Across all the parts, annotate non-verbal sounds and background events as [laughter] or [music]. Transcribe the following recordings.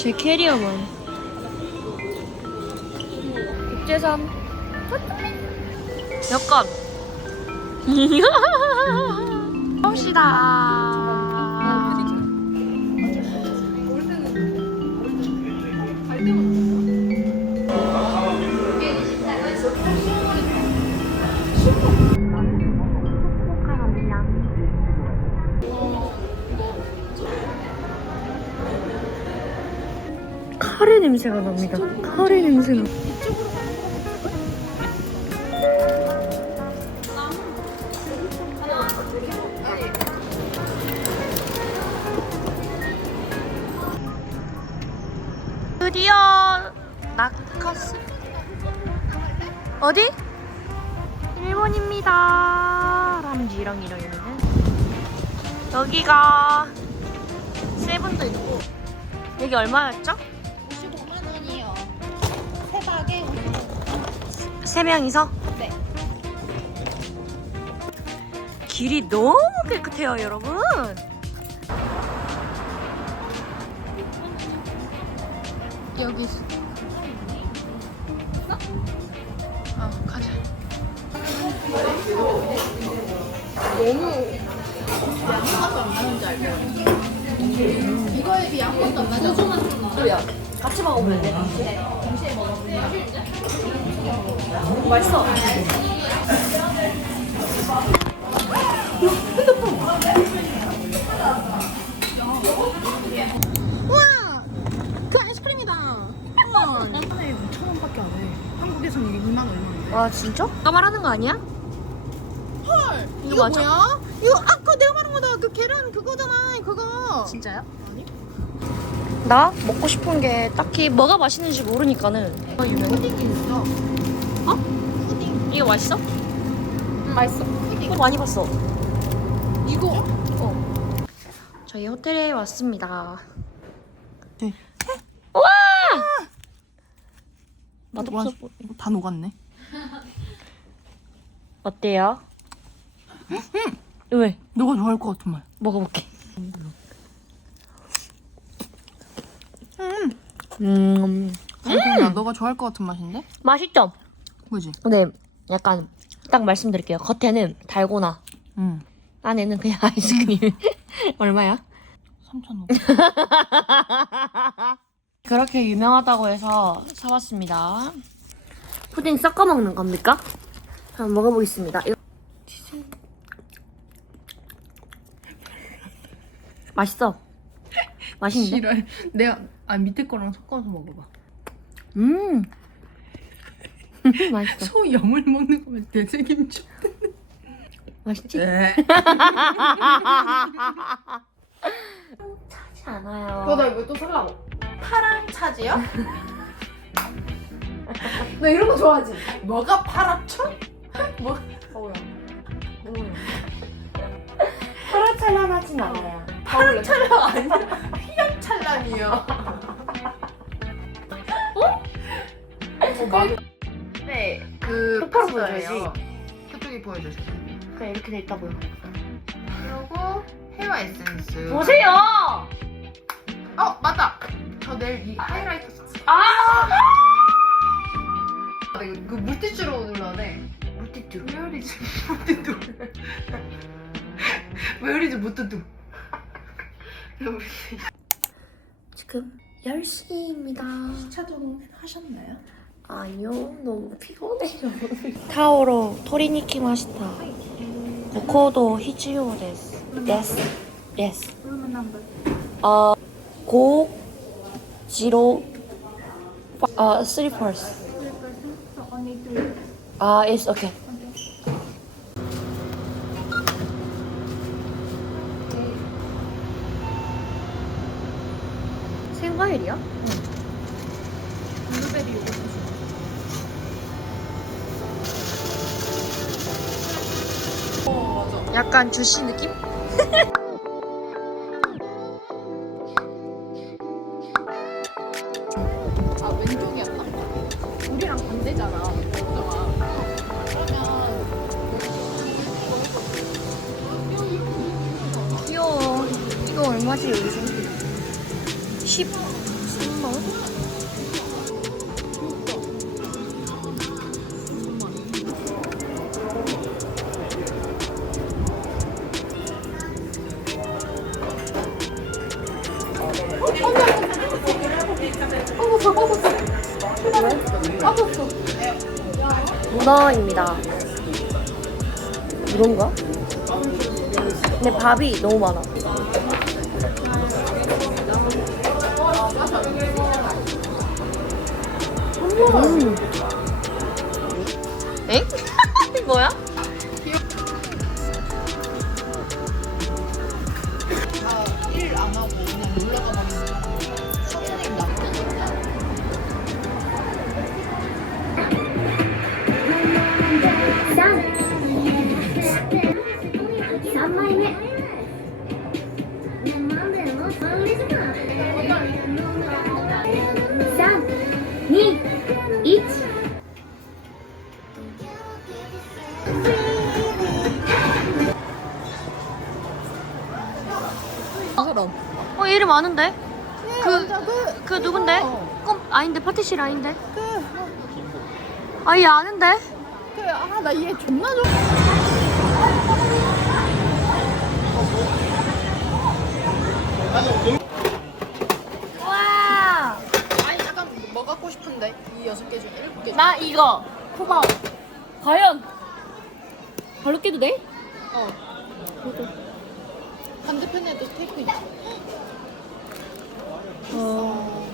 제 캐리어만. 국제선. 여권. [laughs] 봅시다. 카레 냄새가 납니다. 카레 냄새가. 드디어 나카스 어디? 일본입니다. 람지랑 이랑 있는 여기가 세븐도 있고 여기 얼마였죠? 세 명이서? 네. 길이 너무 깨끗해요, 여러분. 여기 있어. 어, 가자. 너무 이거에 비해 아무것도 안 나죠? 같이 먹어보면 돼. 맛있어. 우와! 그 아이스크림이다. 우와. 하나에 5천 원밖에 안 해. 한국에서는 2만 얼마인데. 와, 진짜? 아까 말하는 거 아니야? 헐! 이거 이거, 맞아? 뭐야? 이거 아까 내가 말한 거다. 그 계란 그거잖아. 그거. 진짜요? 나 먹고 싶은 게 딱히 뭐가 맛있는지 모르니까는. 어, 유명해. 푸딩이 있어. 어? 푸딩. 이거 맛있어? 응, 맛있어. 푸딩. 이거 많이 봤어. 이거. 저희 호텔에 왔습니다. 네. 와! 맛없어. 보- 이거 다 녹았네. 어때요? 왜? 너가 좋아할 것 같은 말. 먹어볼게. 음. 음, 야 너가 좋아할 것 같은 맛인데? 맛있죠? 그지? 근데 약간 딱 말씀드릴게요. 겉에는 달고나, 응. 안에는 그냥 [laughs] 아이스크림. [laughs] 얼마야? 3,500원. [laughs] 그렇게 유명하다고 해서 사왔습니다. 푸딩 섞어 먹는 겁니까? 한번 먹어보겠습니다. 이거... 맛있어. 맛있는데? 싫어. 내가 아 밑에 거랑 섞어서 먹어봐. 음. 맛있어. 소 염을 먹는 거면 되책임져. 맛있지? 네. 차지 않아요. 그거 나 이거 또 살라고. 파랑 차지야? 나 이런 거 좋아하지. 뭐가 파랗죠? 뭐? 어우야. 음. 파란찰란하진 않아요. 파랑 찰랑 아니야. 휘황 찰랑이야. 어? 어 맞아. 네, 그 똑바로 파스타예요. 보여줘야지. 그쪽이 보여주세요. 그냥 이렇게 돼 있다고요. 그리고 헤어 에센스. 보세요! 어 맞다. 저 내일 이 하이라이터 썼어. 아! 아, 이거 그 물티슈로 눌러야 돼. 물티슈. 웨어리즈 무뚜뚜. 웨어리즈 무뚜뚜. 지금 10시입니다. 차도 하셨나요? 아니요, 너무 피곤해요. [laughs] 타오로 토리니키 마시타. 고코도 히치요 데스. 데스. 데스. 어, 고, 지로, 어, 쓰리 퍼스. 아, it's okay. 생과일이야? 블루베리 요거트. 약간 주시 느낌? 아 왼쪽이었나? 우리랑 반대잖아. 그러면 귀여워. 이거 얼마지, 여기서? 10, 문어입니다. 이건가? 근데 밥이 너무 많아. 음. 엥? 뭐야? 일안 하고 그냥 아는데? 그, 그, 그 누군데? 어. 꿈 아닌데 파티실 아닌데? 그, 아얘 아는데? 그, 아, 나얘 존나 좋아. 와! 아니, 약간 뭐 갖고 싶은데? 이 여섯 개 중에 일곱 개. 나 이거 호박. 과연 발로 깨도 돼? 어. 반대편에도 스테이크 있지. 어.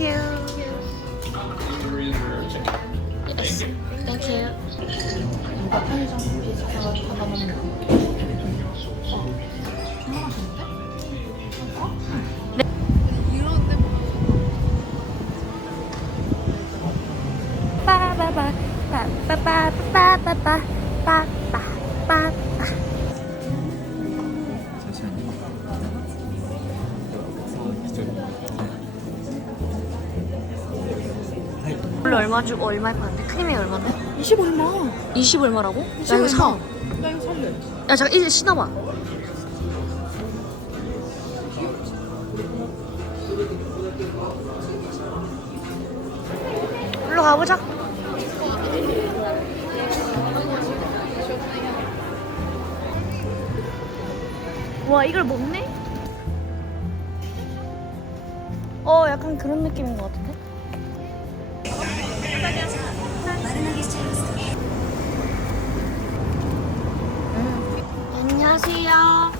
You. Yes. Thank you. 누가 편의점 커피 사다가 사다 먹는 거. 원래 얼마 주고 얼마에 파는데? 크림이 얼마인데? 20 얼마? 20 얼마라고? 20나 이거 사. 나 이거 살래. 야 잠깐 이제 신어봐. 일로 가보자. 와 이걸 먹네? 어 약간 그런 느낌인 것 같은 다시요.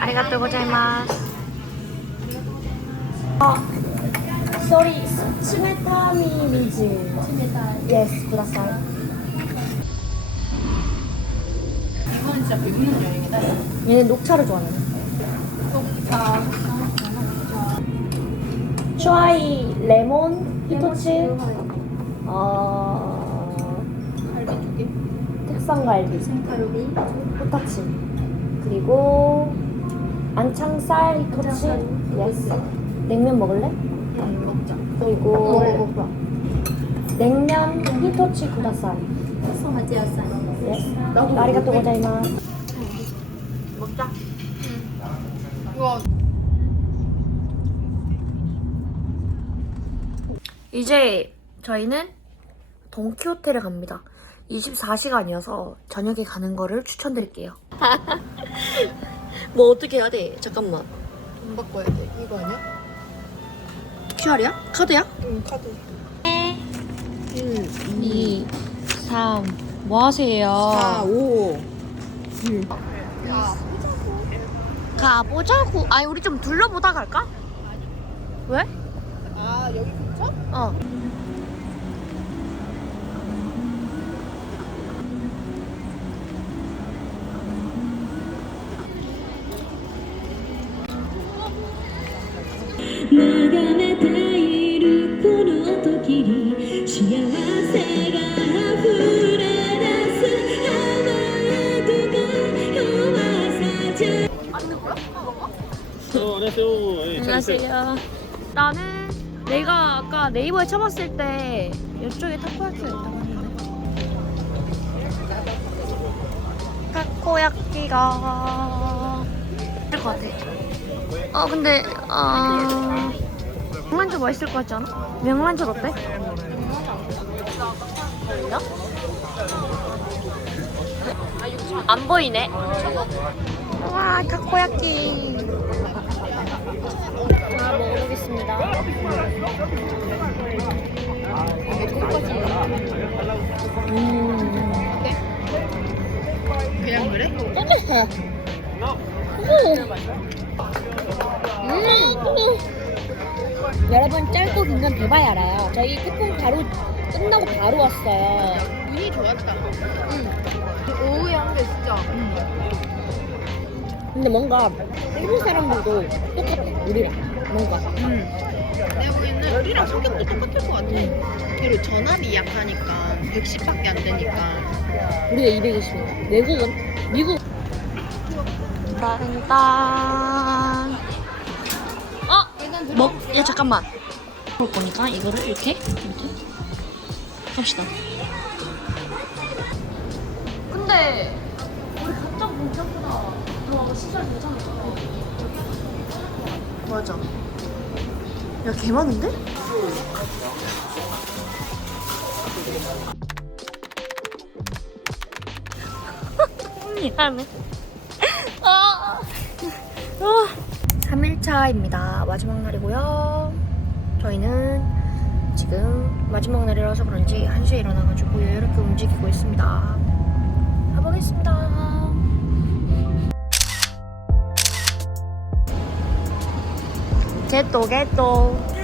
아리가또 고자이마스. 어, sorry, 치메타미 미즈. Yes, 그다사이. 이건 진짜 배우는 여행이다. 얘는 녹차를 좋아하는. 녹차. 추아이 레몬 히토츠. 어, 갈비 두 개. 특성갈비. 생갈비. 호타치. 그리고 안창살 히토치. 예스. 냉면 먹을래? 응, 먹자. 그리고 먹어봐. 냉면 히토치 구다사이. 예스. 아리가또 고자이마스. 먹자. 이거 이제 저희는 동키호테를 갑니다. 24시간이어서 저녁에 가는 거를 추천드릴게요. [laughs] 뭐 어떻게 해야 돼? 잠깐만. 돈 바꿔야 돼. 이거 아니야? QR이야? 카드야? 응, 카드. 1, 2, 3. 뭐 하세요? 5. 야, 가보자고. 아니, 우리 좀 둘러보다 갈까? 왜? 아, 여기 근처? 어. 어, 안녕하세요. 있어요. 안녕하세요. 나는 내가 아까 네이버에 쳐봤을 때 이쪽에 타코야키가 있다고 했는데. 타코야키가 있을 것 같아. 어 근데 아 명란젓 맛있을 것 같지 않아? 명란젓 어때? 안 보이네. 와 타코야키. 자 먹어보겠습니다. 음. 그냥 그래? 쫀득해. 음. 여러분 짧고 긴 건 대봐야 알아요. 저희 태풍 바로 끝나고 바로 왔어요. 운이 좋았다. 응. 오후에 한 게 진짜. 근데 뭔가 일본 사람들도 똑같아 우리랑 뭔가. 내가 보기에는 우리랑 성격도 똑같을 것 같아. 그리고 전압이 약하니까 110밖에 안 되니까. 우리가 220. 외국은 미국. 딴딴. 어? 먹. 야 잠깐만. 볼 거니까 이거를 이렇게 이렇게 합시다. 근데 우리 각자 본점보다 더 시설 괜찮을 것 같아. 맞아. 야 개 많은데? [laughs] 미안해. [laughs] 아. 3일차입니다. 마지막 날이고요. 저희는 지금 마지막 날이라서 그런지 1시에 일어나가지고 이렇게 움직이고 있습니다. 가보겠습니다. 개또 개또 이만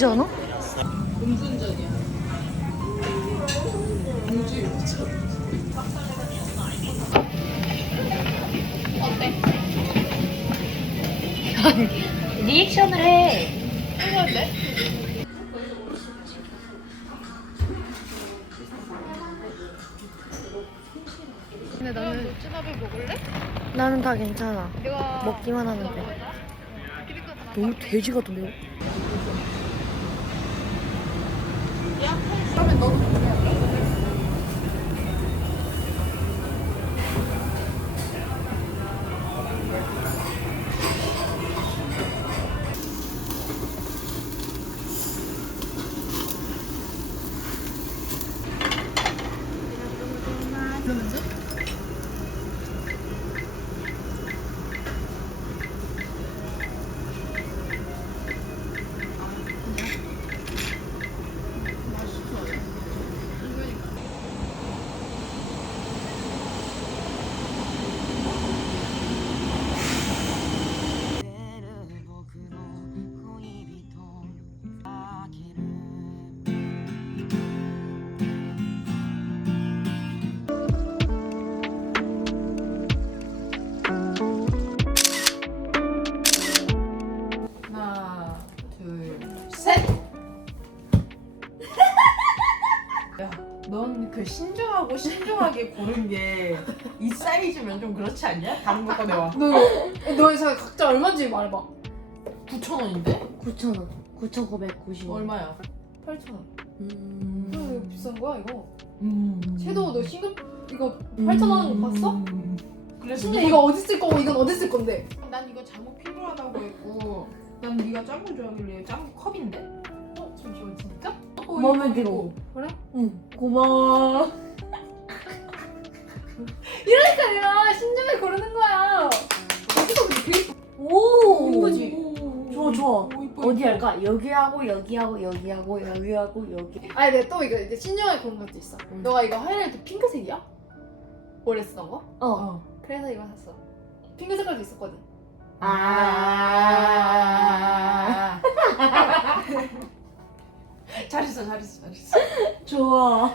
예쁘지 않아? 리액션을 해. 해야돼? 근데 나는 찌밥을 먹을래? 나는 다 괜찮아. 먹기만 하면 돼. 너무 돼지 같은데요? 그러면 하고 신중하게 고른 게 이 사이즈면 좀 그렇지 않냐? 다른 거 꺼내와. 너 이거 너 이거 각자 얼마인지 말해봐. 9천 원인데? 9,000원. 9,990원. 얼마야? 8천 원. 음. 이거 왜 비싼 거야 이거? 음. 섀도우 너 신급 이거 8천 원 하는 거 봤어? 음. 그래서 심지어 이거 어디 쓸 거고 이건 어디 쓸 건데? 난 이거 잠옷 필요하다고 했고 난 네가 짠 거 좋아하길래 짠거 컵인데? 어 잠시만 진짜? 어, 마음에 이거 들어. 이거. 그래? 응. 고마워. 이러니까 내가 신중하게 고르는 거야. 여기가 근데 되게 오. 이거지? 좋아 좋아. 오, 이뻐, 어디 이뻐. 할까? 여기하고 여기하고 여기하고 여기하고 여기. 아니 내가 또 이거 이제 신중하게 고른 것도 있어. 응. 너가 이거 하이라이트 핑크색이야? 오래 쓰던 거? 어. 어. 그래서 이거 샀어. 핑크 색깔도 있었거든. 아. [laughs] 잘했어, 잘했어, 잘했어. 좋아.